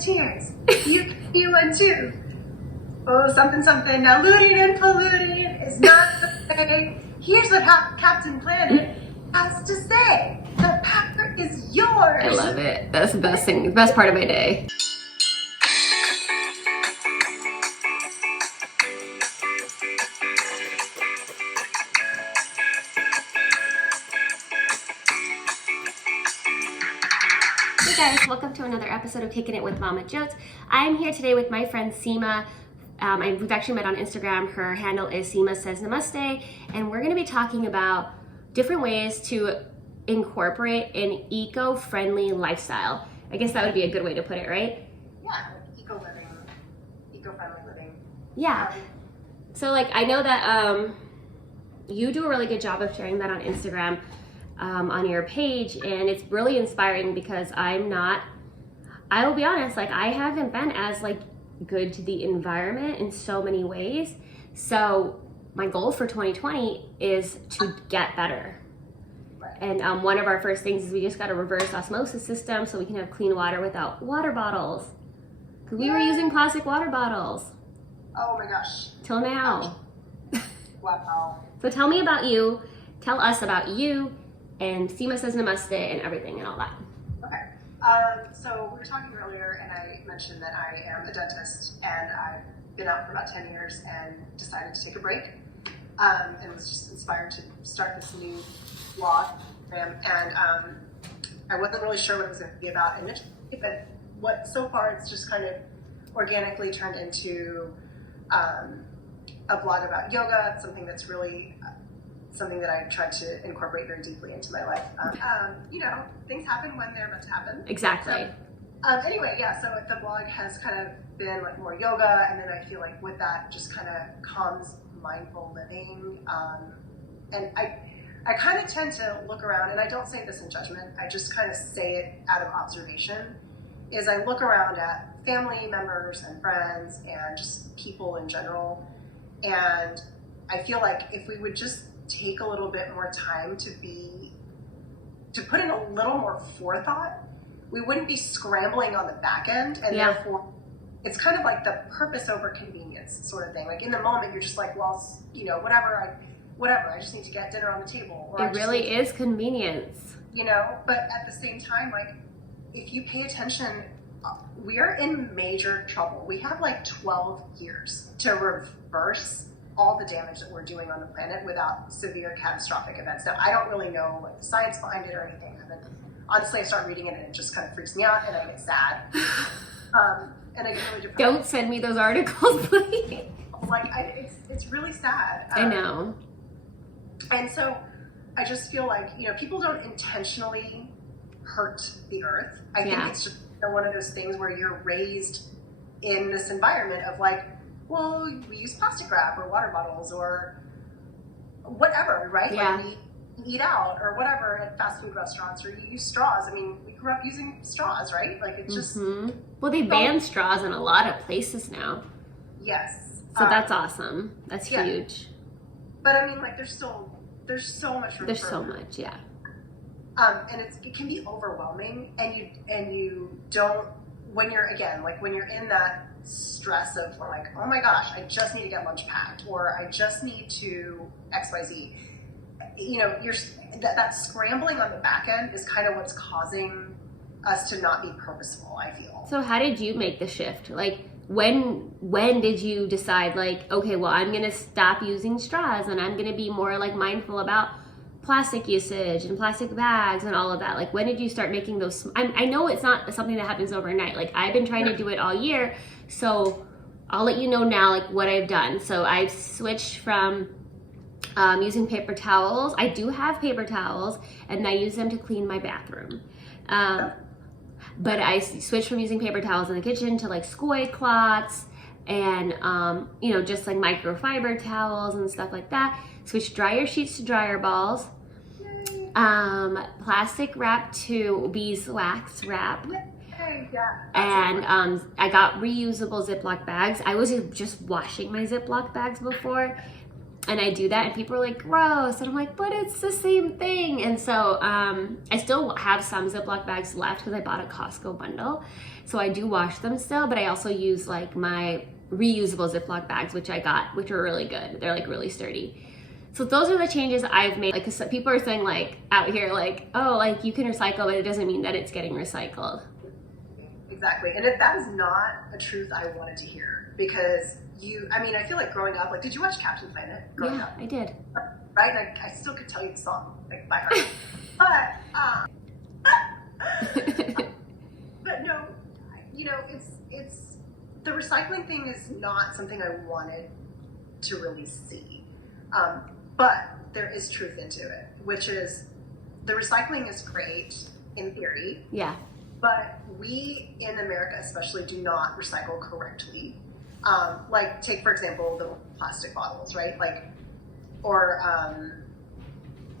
cheers. You can be one too. Oh, something, something. Now looting and polluting is not the way. Here's what Captain Planet has to say. The power is yours. I love it. That's the best thing, the best part of my day. Hey guys, welcome to another episode of Kickin' It with Mamajotes. I'm here today with my friend Seema. We've actually met on Instagram. Her handle is Seema Says Namaste, and we're going to be talking about different ways to incorporate an eco-friendly lifestyle. I guess that would be a good way to put it, right? Yeah, like eco-friendly living. Yeah. So like I know that you do a really good job of sharing that on Instagram. On your page, and it's really inspiring because I will be honest, like I haven't been as like good to the environment in so many ways. So my goal for 2020 is to get better. And one of our first things is we just got a reverse osmosis system so we can have clean water without water bottles. Because we were using plastic water bottles. Oh my gosh. Till now. Wow. So tell me about you. Tell us about you. And Seema Says Namaste and everything and all that. Okay. So we were talking earlier and I mentioned that I am a dentist and I've been out for about 10 years and decided to take a break. And was just inspired to start this new blog. And I wasn't really sure what it was going to be about initially, but so far it's just kind of organically turned into a blog about yoga. It's something that's really something that I tried to incorporate very deeply into my life. You know, things happen when they're meant to happen. Exactly. So, anyway, yeah, so the blog has kind of been like more yoga, and then I feel like with that just kind of comes mindful living. And I kind of tend to look around, and I don't say this in judgment, I just kind of say it out of observation, is I look around at family members and friends and just people in general, and I feel like if we would just take a little bit more time to put in a little more forethought, we wouldn't be scrambling on the back end, and therefore it's kind of like the purpose over convenience sort of thing. Like in the moment you're just like, well, you know, whatever, I just need to get dinner on the table. Or it really is convenience. You know, but at the same time, like if you pay attention, we are in major trouble. We have like 12 years to reverse all the damage that we're doing on the planet without severe catastrophic events. Now, I don't really know like the science behind it or anything. Honestly, I start reading it and it just kind of freaks me out and I get sad. And I get really depressed. Don't send me those articles, please. Like, it's really sad. I know. And so I just feel like, you know, people don't intentionally hurt the earth. I think it's just one of those things where you're raised in this environment of like, well, we use plastic wrap or water bottles or whatever, right? Yeah. Like we eat out or whatever at fast food restaurants, or you use straws. I mean, we grew up using straws, right? Like it's just... Well, they ban straws in a lot of places now. Yes. So that's awesome. That's huge. But I mean, like there's so much room. There's so much, yeah. And it can be overwhelming, and you don't, when you're in that stress of like, oh my gosh, I just need to get lunch packed, or I just need to XYZ. You know, that scrambling on the back end is kind of what's causing us to not be purposeful, I feel. So how did you make the shift? Like when did you decide like, okay, well, I'm going to stop using straws and I'm going to be more like mindful about plastic usage and plastic bags and all of that? Like when did you start making those? I know it's not something that happens overnight. Like I've been trying to do it all year. So I'll let you know now like what I've done. So I've switched from using paper towels. I do have paper towels and I use them to clean my bathroom. But I switched from using paper towels in the kitchen to like squid cloths and, you know, just like microfiber towels and stuff like that. Switched dryer sheets to dryer balls. Plastic wrap to beeswax wrap. And I got reusable Ziploc bags. I was just washing my Ziploc bags before. And I do that, and people are like, gross. And I'm like, but it's the same thing. And so I still have some Ziploc bags left because I bought a Costco bundle. So I do wash them still, but I also use like my reusable Ziploc bags, which I got, which are really good. They're like really sturdy. So those are the changes I've made. Like, 'cause people are saying like out here, like, oh, like you can recycle, but it doesn't mean that it's getting recycled. Exactly. And that is not a truth I wanted to hear, because I feel like growing up, like, did you watch Captain Planet growing up? I did. Right? And I still could tell you the song, like, by heart. But no, it's the recycling thing is not something I wanted to really see. But there is truth into it, which is the recycling is great in theory. Yeah. But we in America especially do not recycle correctly. Like, take for example the plastic bottles, right? Like, or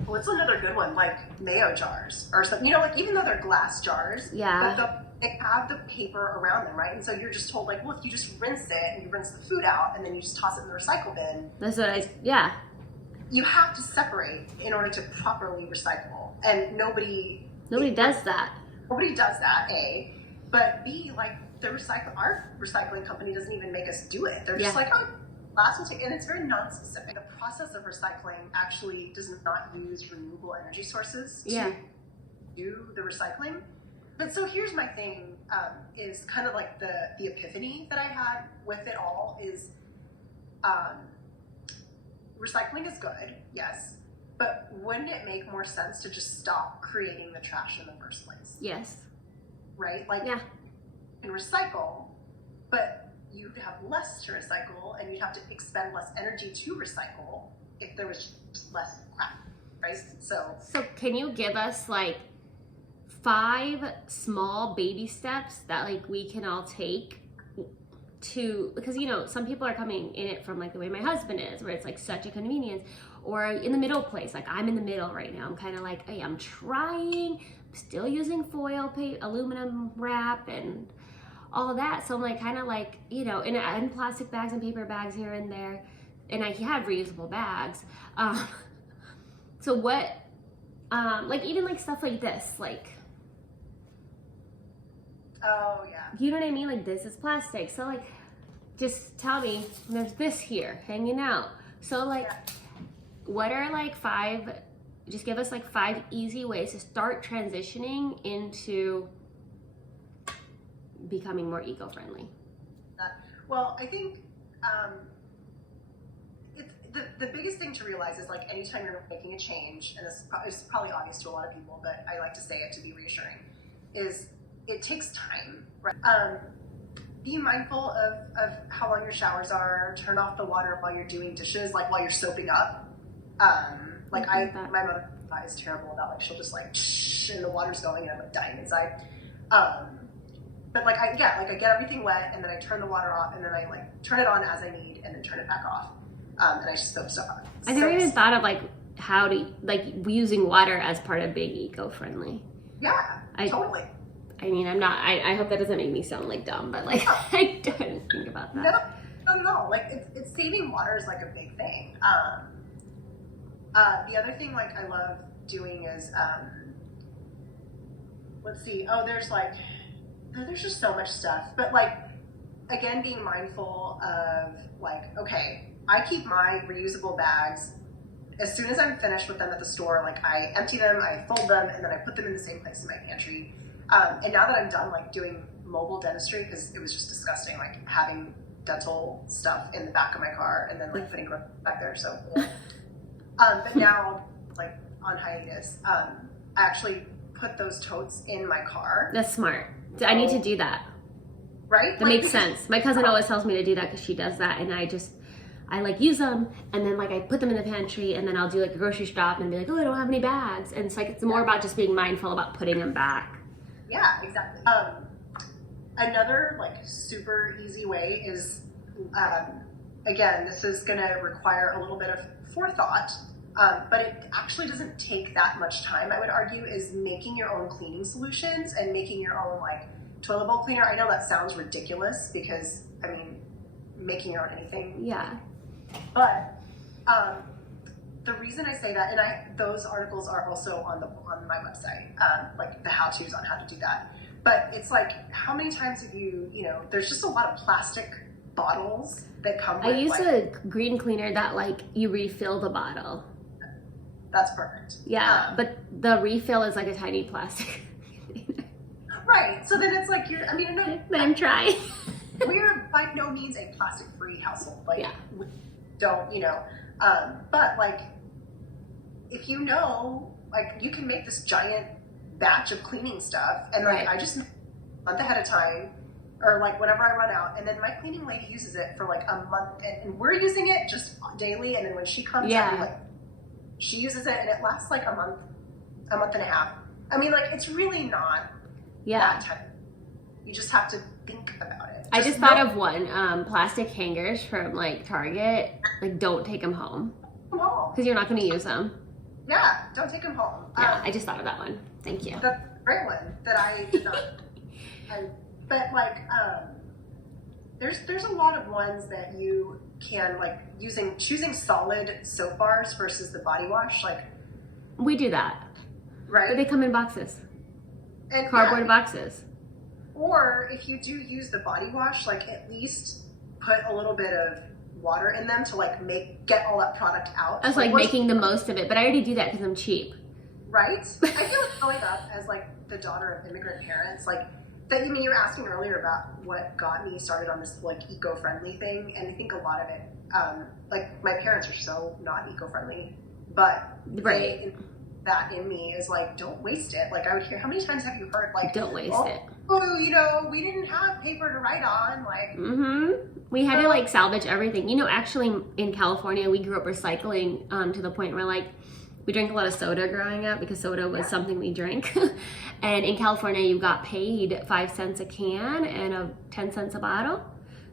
what's another good one? Like mayo jars or something. Like, even though they're glass jars, but they have the paper around them, right? And so you're just told, like, well, if you just rinse it and you rinse the food out and then you just toss it in the recycle bin. That's what You have to separate in order to properly recycle, and nobody does that. Nobody does that, A. But B, like, our recycling company doesn't even make us do it. They're just like, oh, glass will take, and it's very non-specific. The process of recycling actually does not use renewable energy sources to do the recycling. But so here's my thing, is kind of like the epiphany that I had with it all is, recycling is good, yes. But wouldn't it make more sense to just stop creating the trash in the first place? Yes. Right? Like, you can recycle, but you'd have less to recycle, and you'd have to expend less energy to recycle if there was just less crap, right? So can you give us like 5 small baby steps that like we can all take to, because some people are coming in it from like the way my husband is, where it's like such a convenience, or in the middle place. Like, I'm in the middle right now. I'm kind of like, hey, I'm trying, I'm still using foil aluminum wrap and all of that. So I'm like, kind of like, and plastic bags and paper bags here and there, and I have reusable bags. So what, like, even like stuff like this, like, oh yeah, you know what I mean? Like, this is plastic. So like, just tell me, there's this here hanging out. So like, what are like 5, just give us like 5 easy ways to start transitioning into becoming more eco-friendly. Well, I think it's the biggest thing to realize is, like, anytime you're making a change, and this is probably obvious to a lot of people, but I like to say it to be reassuring, is it takes time, right? Be mindful of how long your showers are. Turn off the water while you're doing dishes, like while you're soaping up. My mother is terrible about, like, she'll just like shh, and the water's going and I'm like dying inside. But like I get everything wet, and then I turn the water off, and then I like turn it on as I need, and then turn it back off. And I just soap stuff up. I never even thought of like how to using water as part of being eco-friendly. Yeah, totally. I mean, I hope that doesn't make me sound like dumb, but like, I didn't think about that. No. Like, it's saving water is like a big thing. The other thing, like, I love doing is, let's see. Oh, there's just so much stuff. But like, again, being mindful of, like, okay, I keep my reusable bags. As soon as I'm finished with them at the store, like, I empty them, I fold them, and then I put them in the same place in my pantry. And now that I'm done, like, doing mobile dentistry, because it was just disgusting, like, having dental stuff in the back of my car and then, like, putting it back there. So, but now, like, on hiatus, I actually put those totes in my car. That's smart. I need to do that. Right? That makes sense. My cousin always tells me to do that because she does that, and I like use them, and then like I put them in the pantry, and then I'll do like a grocery shop and be like, oh, I don't have any bags, and it's like, it's more about just being mindful about putting them back. Yeah, exactly. Another like super easy way is, again, this is going to require a little bit of forethought, but it actually doesn't take that much time, I would argue, is making your own cleaning solutions and making your own like toilet bowl cleaner. I know that sounds ridiculous because, I mean, making your own anything. Yeah. But The reason I say that, and those articles are also on my website, like the how-tos on how to do that. But it's like, how many times have you know, there's just a lot of plastic bottles that come with, I use a green cleaner that like you refill the bottle. That's perfect. Yeah, but the refill is like a tiny plastic. Right. So then it's like But I'm trying. We're by no means a plastic-free household. Like, yeah. We don't, you know. But like, if you know, like, you can make this giant batch of cleaning stuff, and like, I just a month ahead of time, or like whenever I run out, and then my cleaning lady uses it for like a month, and we're using it just daily, and then when she comes out, like, she uses it, and it lasts like a month and a half. I mean, like, it's really not that time. You just have to think about it. I just thought of one, plastic hangers from like Target. Like, don't take them home. Because you're not going to use them. Yeah, don't take them home. Yeah, I just thought of that one. Thank you. The great one that I did not. But like, there's a lot of ones that you can, like, choosing solid soap bars versus the body wash. Like, we do that. Right. But they come in boxes. And cardboard boxes. Or if you do use the body wash, like, at least put a little bit of water in them to like get all that product out. I was like making the most of it, but I already do that because I'm cheap. Right? I feel like growing up as like the daughter of immigrant parents, like that. I mean, you were asking earlier about what got me started on this like eco-friendly thing, and I think a lot of it, like, my parents are so not eco-friendly, but that in me is like, don't waste it. Like, I would hear, how many times have you heard like, don't waste it. Oh, you know, we didn't have paper to write on. Like, we had to like salvage everything. You know, actually in California, we grew up recycling to the point where like we drank a lot of soda growing up because soda was something we drank. And in California, you got paid 5 cents a can and 10 cents a bottle.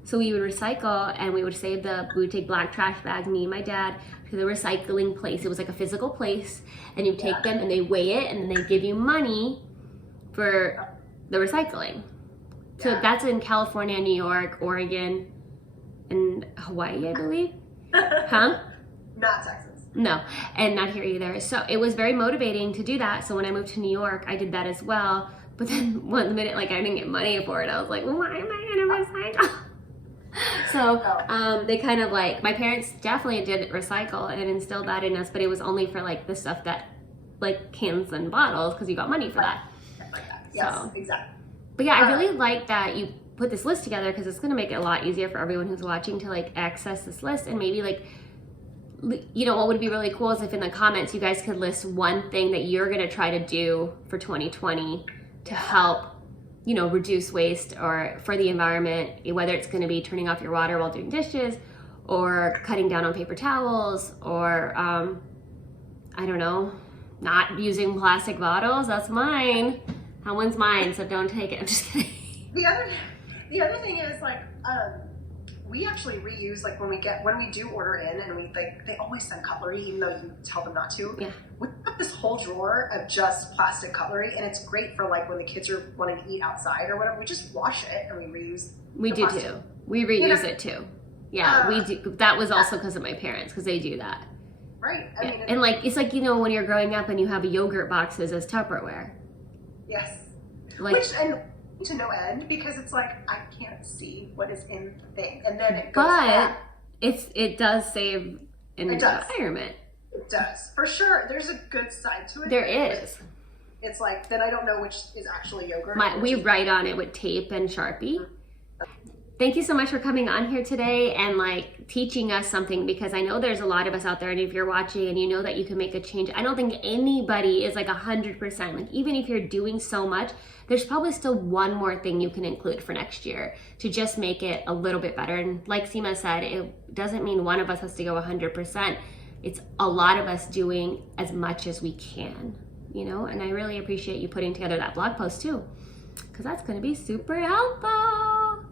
So we would recycle, and we would save we would take black trash bags, me and my dad, to the recycling place. It was like a physical place, and you take them and they weigh it, and then they give you money for the recycling. So that's in California, New York, Oregon, and Hawaii, I believe. Huh? Not Texas. No, and not here either. So it was very motivating to do that. So when I moved to New York, I did that as well. But then one minute, like, I didn't get money for it. I was like, well, why am I gonna recycle? So they kind of like, my parents definitely did recycle and instilled that in us, but it was only for like the stuff that, like cans and bottles, because you got money for that. Yes, so, exactly. But yeah, I really like that you put this list together, because it's going to make it a lot easier for everyone who's watching to like access this list. And maybe like, you know, what would be really cool is if in the comments you guys could list one thing that you're going to try to do for 2020 to help, you know, reduce waste or for the environment, whether it's going to be turning off your water while doing dishes, or cutting down on paper towels, or I don't know, not using plastic bottles. That's mine. That one's mine, so don't take it. I'm just kidding. The other thing is, like, we actually reuse, like, when we do order in, and they always send cutlery, even though you tell them not to. Yeah. We have this whole drawer of just plastic cutlery, and it's great for like when the kids are wanting to eat outside or whatever. We just wash it and we reuse. We do plastic. too. We reuse it too. Yeah, we do. That was also because of my parents, because they do that. Right. I mean, and like, it's like, you know, when you're growing up and you have yogurt boxes as Tupperware. Yes. Like, and to no end, because it's like, I can't see what is in the thing, and then it goes back. It does save an environment. It does, for sure. There's a good side to it. There is. It's like, then I don't know which is actually yogurt. We write on it with tape and Sharpie. Thank you so much for coming on here today and like teaching us something, because I know there's a lot of us out there, and if you're watching and you know that you can make a change, I don't think anybody is like 100%. Like, even if you're doing so much, there's probably still one more thing you can include for next year to just make it a little bit better. And like Seema said, it doesn't mean one of us has to go 100%. It's a lot of us doing as much as we can, you know? And I really appreciate you putting together that blog post too, because that's going to be super helpful.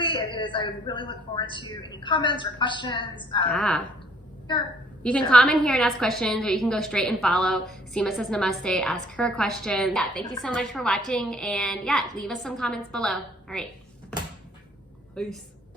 It is. I really look forward to any comments or questions. Sure. You can comment here and ask questions, or you can go straight and follow. Seema says namaste, ask her a question. Yeah, thank you so much for watching, and yeah, leave us some comments below. All right. Peace.